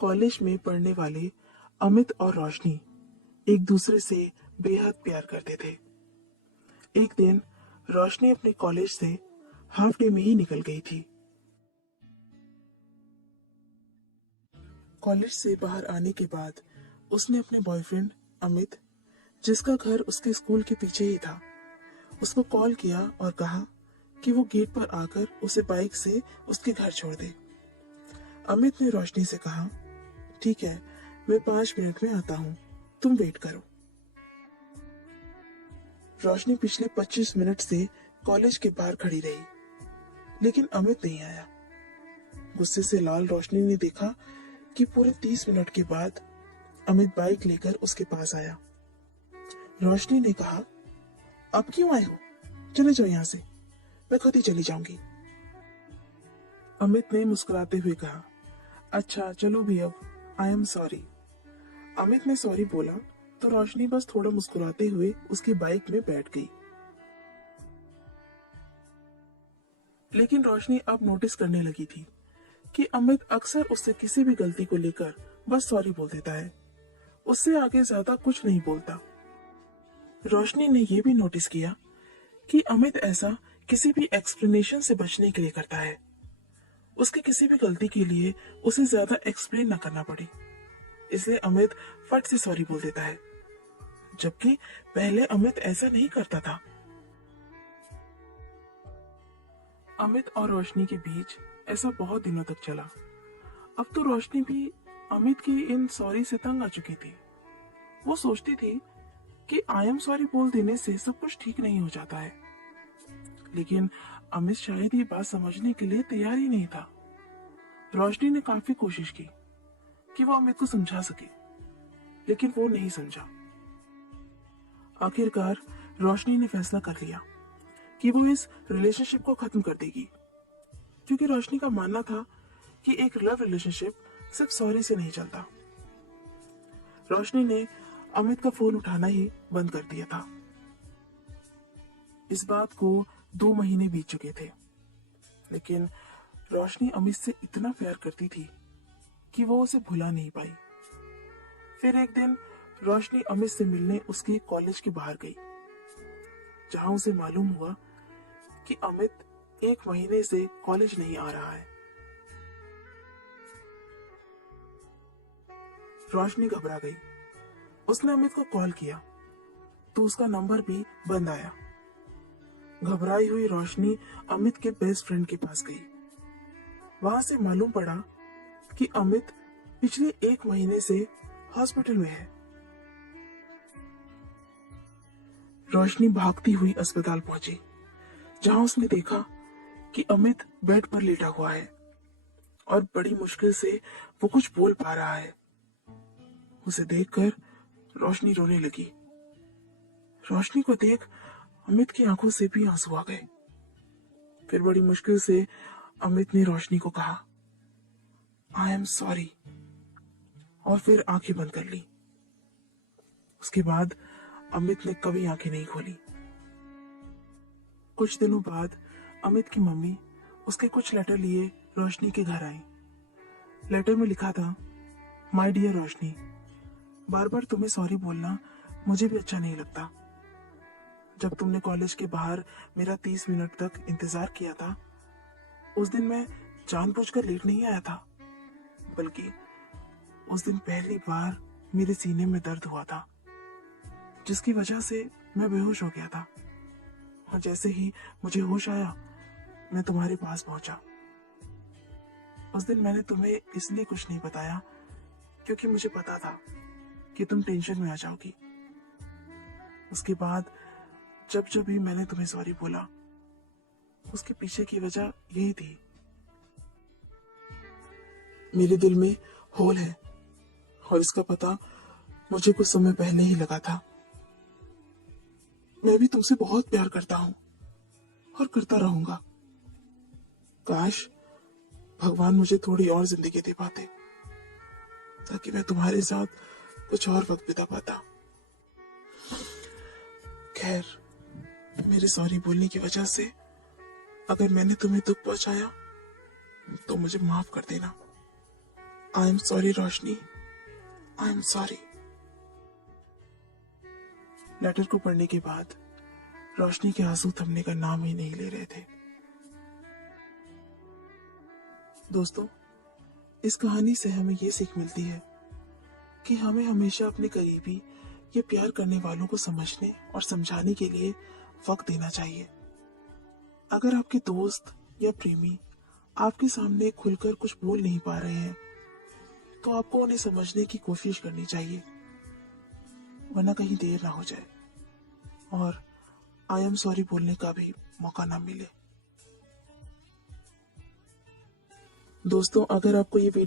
College में पढ़ने वाले अमित और रोशनी एक दूसरे से बेहद प्यार करते थे। एक दिन रोशनी अपने कॉलेज से हाफ डे में ही निकल गई थी। कॉलेज से बाहर आने के बाद उसने अपने बॉयफ्रेंड अमित, जिसका घर उसके स्कूल के पीछे ही था, उसको कॉल किया और कहा कि वो गेट पर आकर उसे बाइक से उसके घर छोड़ दे। अमित ने रोशनी से कहा, ठीक है, मैं 5 मिनट में आता हूँ, तुम वेट करो। रोशनी पिछले 25 मिनट से कॉलेज के बाहर खड़ी रही, लेकिन अमित नहीं आया। गुस्से से लाल रोशनी ने देखा कि पूरे 30 मिनट के बाद अमित बाइक लेकर उसके पास आया। रोशनी ने कहा, अब क्यों आए हो? चले जाओ यहाँ से, मैं खुद ही चली जाऊंगी। अमित ने मुस्कुराते हुए कहा, अच्छा चलो भी अब, आई एम सॉरी। अमित ने सॉरी बोला तो रोशनी बस थोड़ा मुस्कुराते हुए उसकी बाइक में बैठ गई। लेकिन रोशनी अब नोटिस करने लगी थी कि अमित अक्सर उससे किसी भी गलती को लेकर बस सॉरी बोल देता है, उससे आगे ज्यादा कुछ नहीं बोलता। रोशनी ने यह भी नोटिस किया कि अमित ऐसा किसी भी एक्सप्लेनेशन से बचने के लिए करता है, उसके किसी भी गलती के लिए उसे ज्यादा एक्सप्लेन न करना पड़े, इसलिए अमित फट से सॉरी बोल देता है, जबकि पहले अमित ऐसा नहीं करता था। अमित और रोशनी के बीच ऐसा बहुत दिनों तक चला। अब तो रोशनी भी अमित की इन सॉरी से तंग आ चुकी थी। वो सोचती थी कि आई एम सॉरी बोल देने से सब कुछ ठीक नहीं हो जाता है, लेकिन अमित शायद ये बात समझने के लिए तैयार ही नहीं था। रोशनी ने काफी कोशिश की कि वो अमित को समझा सके, लेकिन वो नहीं समझा। आखिरकार रोशनी ने फैसला कर लिया कि वो इस रिलेशनशिप को खत्म कर देगी, क्योंकि रोशनी का मानना था कि एक लव रिलेशनशिप सिर्फ सॉरी से नहीं चलता। रोशनी ने अमित का फोन उठाना ही बंद कर दिया था। इस बात को 2 महीने बीत चुके थे, लेकिन रोशनी अमित से इतना प्यार करती थी कि वो उसे भुला नहीं पाई। फिर एक दिन रोशनी अमित से मिलने उसके कॉलेज के बाहर गई, जहां उसे मालूम हुआ कि अमित 1 महीने से कॉलेज नहीं आ रहा है। रोशनी घबरा गई। उसने अमित को कॉल किया तो उसका नंबर भी बंद आया। घबराई हुई रोशनी अमित के बेस्ट फ्रेंड के पास गई। वहां से मालूम पड़ा कि अमित पिछले 1 महीने से हॉस्पिटल में है। रोशनी भागती हुई अस्पताल पहुंची, जहां उसने देखा कि अमित बेड पर लेटा हुआ है और बड़ी मुश्किल से वो कुछ बोल पा रहा है। उसे देखकर रोशनी रोने लगी। रोशनी को देख अमित की आंखों से भी आंसू आ गए। फिर बड़ी मुश्किल से अमित ने रोशनी को कहा, आई एम सॉरी, और फिर आंखें बंद कर ली। उसके बाद अमित ने कभी आंखें नहीं खोली। कुछ दिनों बाद अमित की मम्मी उसके कुछ लेटर लिए रोशनी के घर आई। लेटर में लिखा था, माय डियर रोशनी, बार बार तुम्हें सॉरी बोलना मुझे भी अच्छा नहीं लगता। जब तुमने कॉलेज के बाहर मेरा 30 मिनट तक इंतजार किया था, उस दिन मैं जानबूझकर लेट नहीं आया था, बल्कि उस दिन पहली बार मेरे सीने में दर्द हुआ था, जिसकी वजह से मैं बेहोश हो गया था। और जैसे ही मुझे होश आया, मैं तुम्हारे पास पहुंचा। उस दिन मैंने तुम्हें इसलिए कुछ नहीं बताया क्योंकि मुझे पता था कि तुम टेंशन में आ जाओगी। उसके बाद जब जब भी मैंने तुम्हें सॉरी बोला, उसके पीछे की वजह यही थी। मेरे दिल में होल है और इसका पता मुझे कुछ समय पहले ही लगा था। मैं भी तुमसे बहुत प्यार करता हूं और करता रहूंगा। काश भगवान मुझे थोड़ी और जिंदगी दे पाते, ताकि मैं तुम्हारे साथ कुछ और वक्त बिता पाता। खैर, मेरे सॉरी बोलने की वजह से अगर मैंने तुम्हें दुख पहुंचाया तो मुझे माफ कर देना। I am sorry Roshni, I am sorry. Letter को पढ़ने के बाद रोशनी के आंसू थमने का नाम ही नहीं ले रहे थे। दोस्तों, इस कहानी से हमें ये सीख मिलती है कि हमें हमेशा अपने करीबी या प्यार करने वालों को समझने और समझाने के लिए वक्त देना चाहिए। अगर आपके दोस्त या प्रेमी आपके सामने खुलकर कुछ बोल नहीं पा रहे हैं, तो आपको उन्हें समझने की कोशिश करनी चाहिए, वरना कहीं देर ना हो जाए और आई एम सॉरी बोलने का भी मौका ना मिले। दोस्तों, अगर आपको ये वीडियो